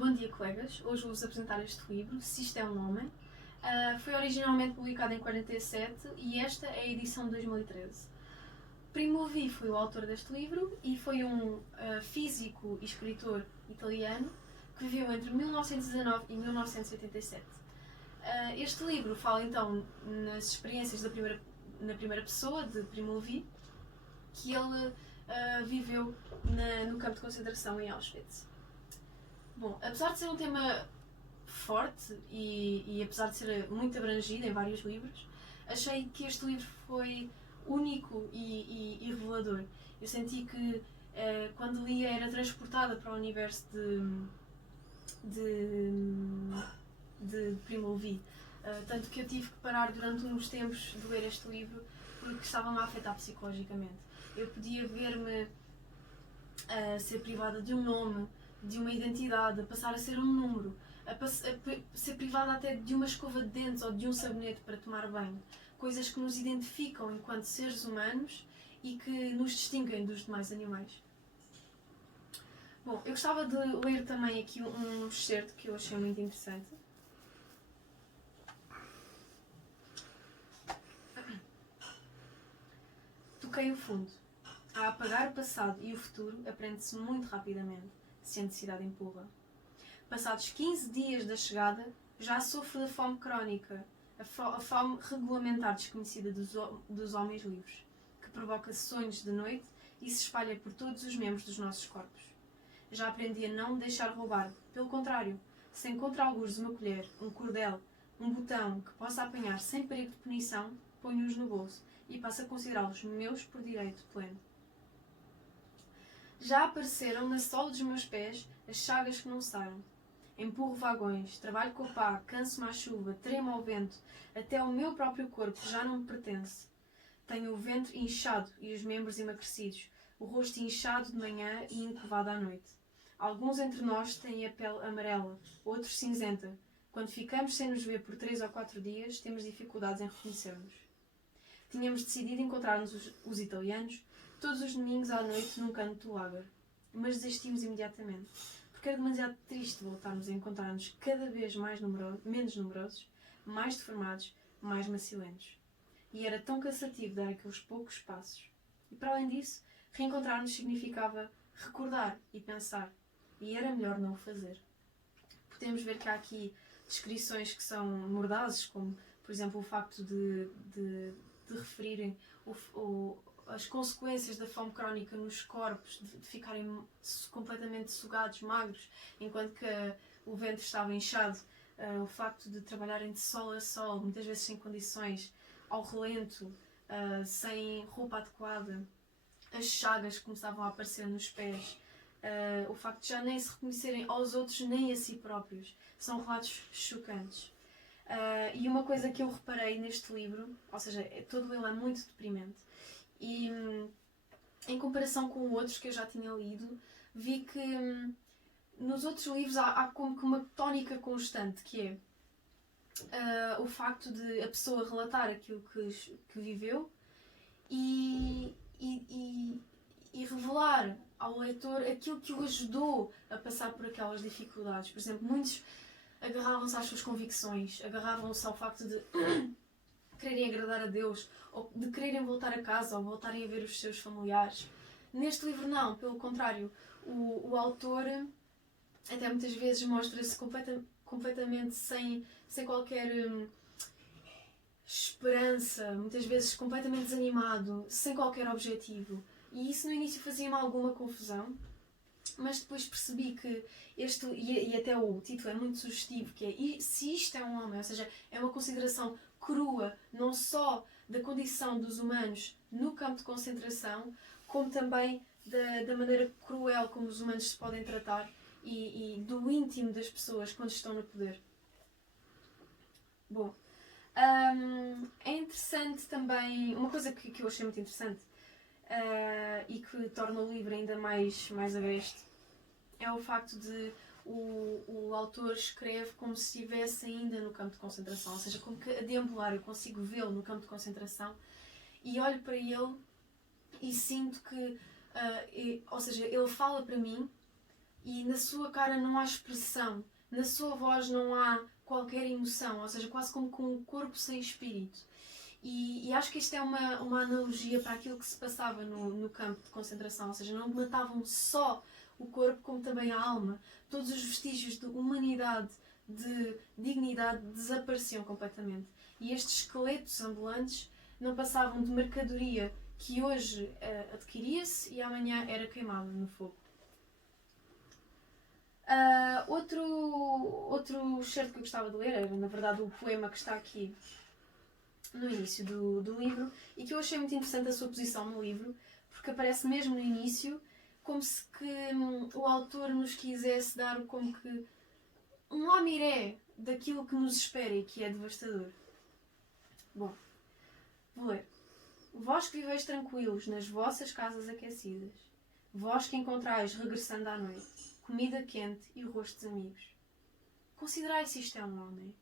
Bom dia, colegas. Hoje vou-vos apresentar este livro, Se Isto é um Homem. Foi originalmente publicado em 47 e esta é a edição de 2013. Primo Levi foi o autor deste livro e foi um físico e escritor italiano que viveu entre 1919 e 1987. Este livro fala então nas experiências na primeira pessoa de Primo Levi, que ele viveu no campo de concentração em Auschwitz. Bom, apesar de ser um tema forte e apesar de ser muito abrangido em vários livros, achei que este livro foi único e revelador. Eu senti que quando lia era transportada para o universo de Primo Levi. Tanto que eu tive que parar durante uns tempos de ler este livro porque estava-me a afetar psicologicamente. Eu podia ver-me ser privada de um nome, de uma identidade, a passar a ser um número, a ser privada até de uma escova de dentes ou de um sabonete para tomar banho. Coisas que nos identificam enquanto seres humanos e que nos distinguem dos demais animais. Bom, eu gostava de ler também aqui um excerto que eu achei muito interessante. Toquei o fundo. A apagar o passado e o futuro aprende-se muito rapidamente, se a necessidade empurra. Passados 15 dias da chegada, já sofro da fome crónica, a fome regulamentar desconhecida dos homens livres, que provoca sonhos de noite e se espalha por todos os membros dos nossos corpos. Já aprendi a não me deixar roubar, pelo contrário, se encontro algures uma colher, um cordel, um botão que possa apanhar sem perigo de punição, ponho-os no bolso e passo a considerá-los meus por direito pleno. Já apareceram na sola dos meus pés as chagas que não saram. Empurro vagões, trabalho com a pá, canso-me à chuva, tremo ao vento, até o meu próprio corpo já não me pertence. Tenho o ventre inchado e os membros emagrecidos, o rosto inchado de manhã e encovado à noite. Alguns entre nós têm a pele amarela, outros cinzenta. Quando ficamos sem nos ver por 3 ou 4 dias, temos dificuldades em reconhecer-nos. Tínhamos decidido encontrar-nos os italianos todos os domingos à noite num canto do lago, mas desistimos imediatamente, porque era demasiado triste voltarmos a encontrar-nos cada vez menos numerosos, mais deformados, mais macilentos. E era tão cansativo dar aqueles poucos passos. E para além disso, reencontrar-nos significava recordar e pensar, e era melhor não o fazer. Podemos ver que há aqui descrições que são mordazes, como, por exemplo, o facto de referirem as consequências da fome crónica nos corpos, de ficarem completamente sugados, magros, enquanto que o ventre estava inchado, o facto de trabalharem de sol a sol, muitas vezes sem condições, ao relento, sem roupa adequada, as chagas que começavam a aparecer nos pés, o facto de já nem se reconhecerem aos outros nem a si próprios. São relatos chocantes. E uma coisa que eu reparei neste livro, ou seja, todo ele é muito deprimente, e em comparação com outros que eu já tinha lido, vi que nos outros livros há como que uma tónica constante, que é o facto de a pessoa relatar aquilo que viveu e revelar ao leitor aquilo que o ajudou a passar por aquelas dificuldades. Por exemplo, muitos agarravam-se às suas convicções, agarravam-se ao facto de quererem agradar a Deus, ou de quererem voltar a casa, ou voltarem a ver os seus familiares. Neste livro não, pelo contrário, o autor até muitas vezes mostra-se completamente sem qualquer esperança, muitas vezes completamente desanimado, sem qualquer objetivo. E isso no início fazia-me alguma confusão, mas depois percebi que e até o título é muito sugestivo, que é Se Isto é um Homem, ou seja, é uma consideração crua, não só da condição dos humanos no campo de concentração, como também da maneira cruel como os humanos se podem tratar e do íntimo das pessoas quando estão no poder. Bom, é interessante também, uma coisa que eu achei muito interessante e que torna o livro ainda mais agreste, é o facto de o autor escreve como se estivesse ainda no campo de concentração, ou seja, como que a deambular, eu consigo vê-lo no campo de concentração e olho para ele e sinto que, ou seja, ele fala para mim, e na sua cara não há expressão, na sua voz não há qualquer emoção, ou seja, quase como com um corpo sem espírito. E acho que isto é uma analogia para aquilo que se passava no campo de concentração, ou seja, não matavam só o corpo como também a alma. Todos os vestígios de humanidade, de dignidade desapareciam completamente. E estes esqueletos ambulantes não passavam de mercadoria que hoje adquiria-se e amanhã era queimada no fogo. Outro excerto que eu gostava de ler era, na verdade, o poema que está aqui no início do livro e que eu achei muito interessante a sua posição no livro, porque aparece mesmo no início como se que o autor nos quisesse dar como que um lamiré daquilo que nos espera e que é devastador. Bom, vou ler. Vós que viveis tranquilos nas vossas casas aquecidas, vós que encontrais, regressando à noite, comida quente e o rosto dos amigos. Considerai se isto é um homem.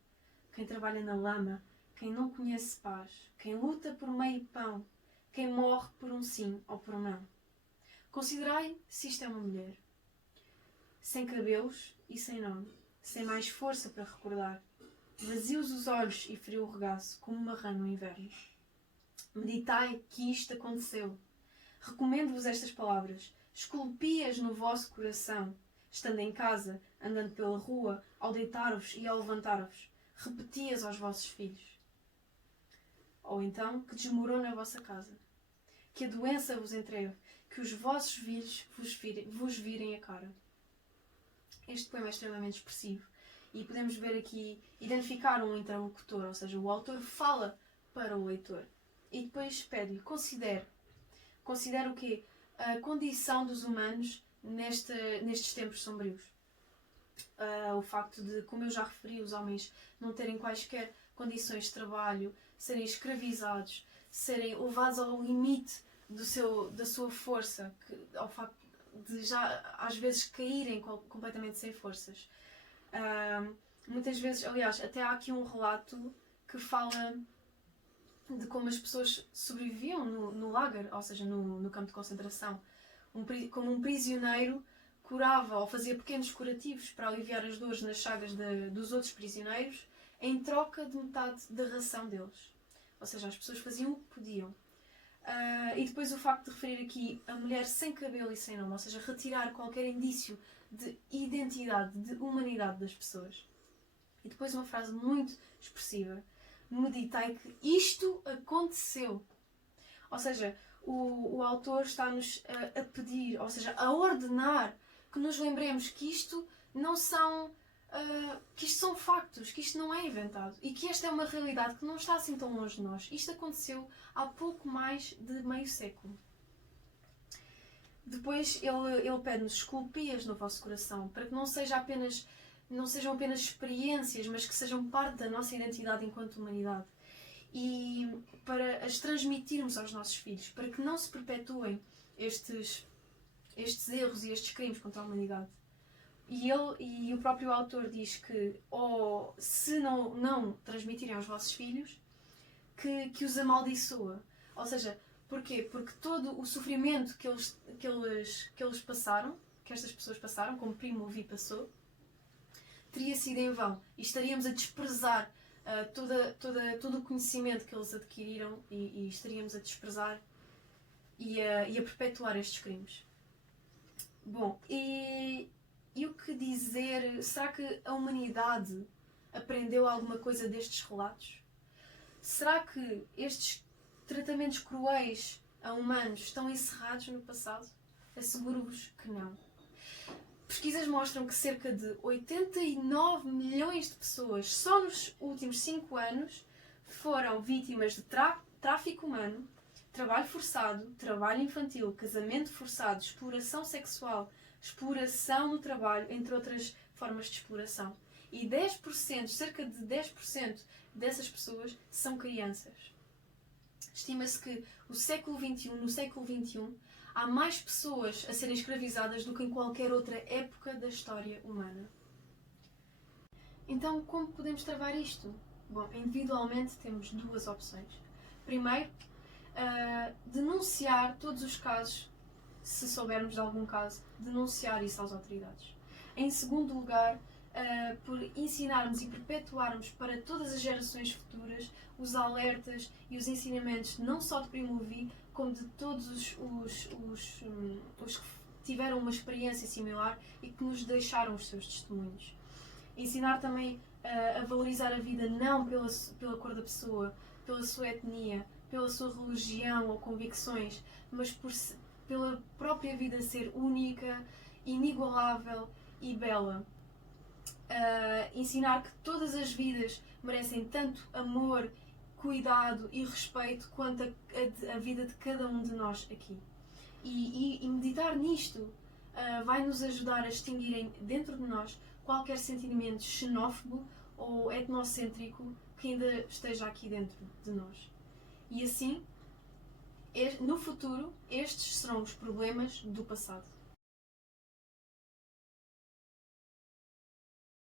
Quem trabalha na lama, quem não conhece paz, quem luta por meio pão, quem morre por um sim ou por um não. Considerai se isto é uma mulher. Sem cabelos e sem nome, sem mais força para recordar, vazios os olhos e frio o regaço, como uma rã no inverno. Meditai que isto aconteceu. Recomendo-vos estas palavras. Esculpi-as no vosso coração, estando em casa, andando pela rua, ao deitar-vos e ao levantar-vos. Repeti-as aos vossos filhos. Ou então, que desmorone a vossa casa. Que a doença vos entregue, que os vossos filhos vos virem a cara. Este poema é extremamente expressivo e podemos ver aqui, identificar um interlocutor, ou seja, o autor fala para o leitor. E depois pede-lhe, considere o quê? A condição dos humanos nestes tempos sombrios. O facto de, como eu já referi, os homens não terem quaisquer condições de trabalho, serem escravizados, serem levados ao limite da sua força, ao facto de já às vezes caírem completamente sem forças. Muitas vezes, aliás, até há aqui um relato que fala de como as pessoas sobreviviam no lager, ou seja, no campo de concentração. Como um prisioneiro curava ou fazia pequenos curativos para aliviar as dores nas chagas dos outros prisioneiros em troca de metade da ração deles. Ou seja, as pessoas faziam o que podiam. E depois o facto de referir aqui a mulher sem cabelo e sem nome, ou seja, retirar qualquer indício de identidade, de humanidade das pessoas. E depois uma frase muito expressiva. Meditai que isto aconteceu. Ou seja, o autor está-nos a pedir, ou seja, a ordenar que nos lembremos que isto não são... que isto são factos, que isto não é inventado e que esta é uma realidade que não está assim tão longe de nós. Isto aconteceu há pouco mais de meio século. Depois ele pede-nos esculpias no vosso coração para que não sejam apenas experiências, mas que sejam parte da nossa identidade enquanto humanidade e para as transmitirmos aos nossos filhos, para que não se perpetuem estes erros e estes crimes contra a humanidade. E o próprio autor diz que, se não transmitirem aos vossos filhos, que os amaldiçoa. Ou seja, porquê? Porque todo o sofrimento que eles passaram, que estas pessoas passaram, como Primo Levi passou, teria sido em vão. E estaríamos a desprezar todo o conhecimento que eles adquiriram e estaríamos a desprezar e a perpetuar estes crimes. Bom, e o que dizer? Será que a humanidade aprendeu alguma coisa destes relatos? Será que estes tratamentos cruéis a humanos estão encerrados no passado? Asseguro-vos que não. Pesquisas mostram que cerca de 89 milhões de pessoas, só nos últimos 5 anos, foram vítimas de tráfico humano, trabalho forçado, trabalho infantil, casamento forçado, exploração sexual, exploração no trabalho, entre outras formas de exploração. E 10%, cerca de 10% dessas pessoas são crianças. Estima-se que no século XXI, há mais pessoas a serem escravizadas do que em qualquer outra época da história humana. Então, como podemos travar isto? Bom, individualmente temos duas opções. Primeiro, denunciar todos os casos se soubermos de algum caso, denunciar isso às autoridades. Em segundo lugar, por ensinarmos e perpetuarmos para todas as gerações futuras os alertas e os ensinamentos não só de Primo Levi, como de todos os que tiveram uma experiência similar e que nos deixaram os seus testemunhos. Ensinar também a valorizar a vida não pela cor da pessoa, pela sua etnia, pela sua religião ou convicções, mas pela própria vida ser única, inigualável e bela. Ensinar que todas as vidas merecem tanto amor, cuidado e respeito quanto a vida de cada um de nós aqui. E meditar nisto vai nos ajudar a extinguir dentro de nós qualquer sentimento xenófobo ou etnocêntrico que ainda esteja aqui dentro de nós. E assim, no futuro, estes serão os problemas do passado.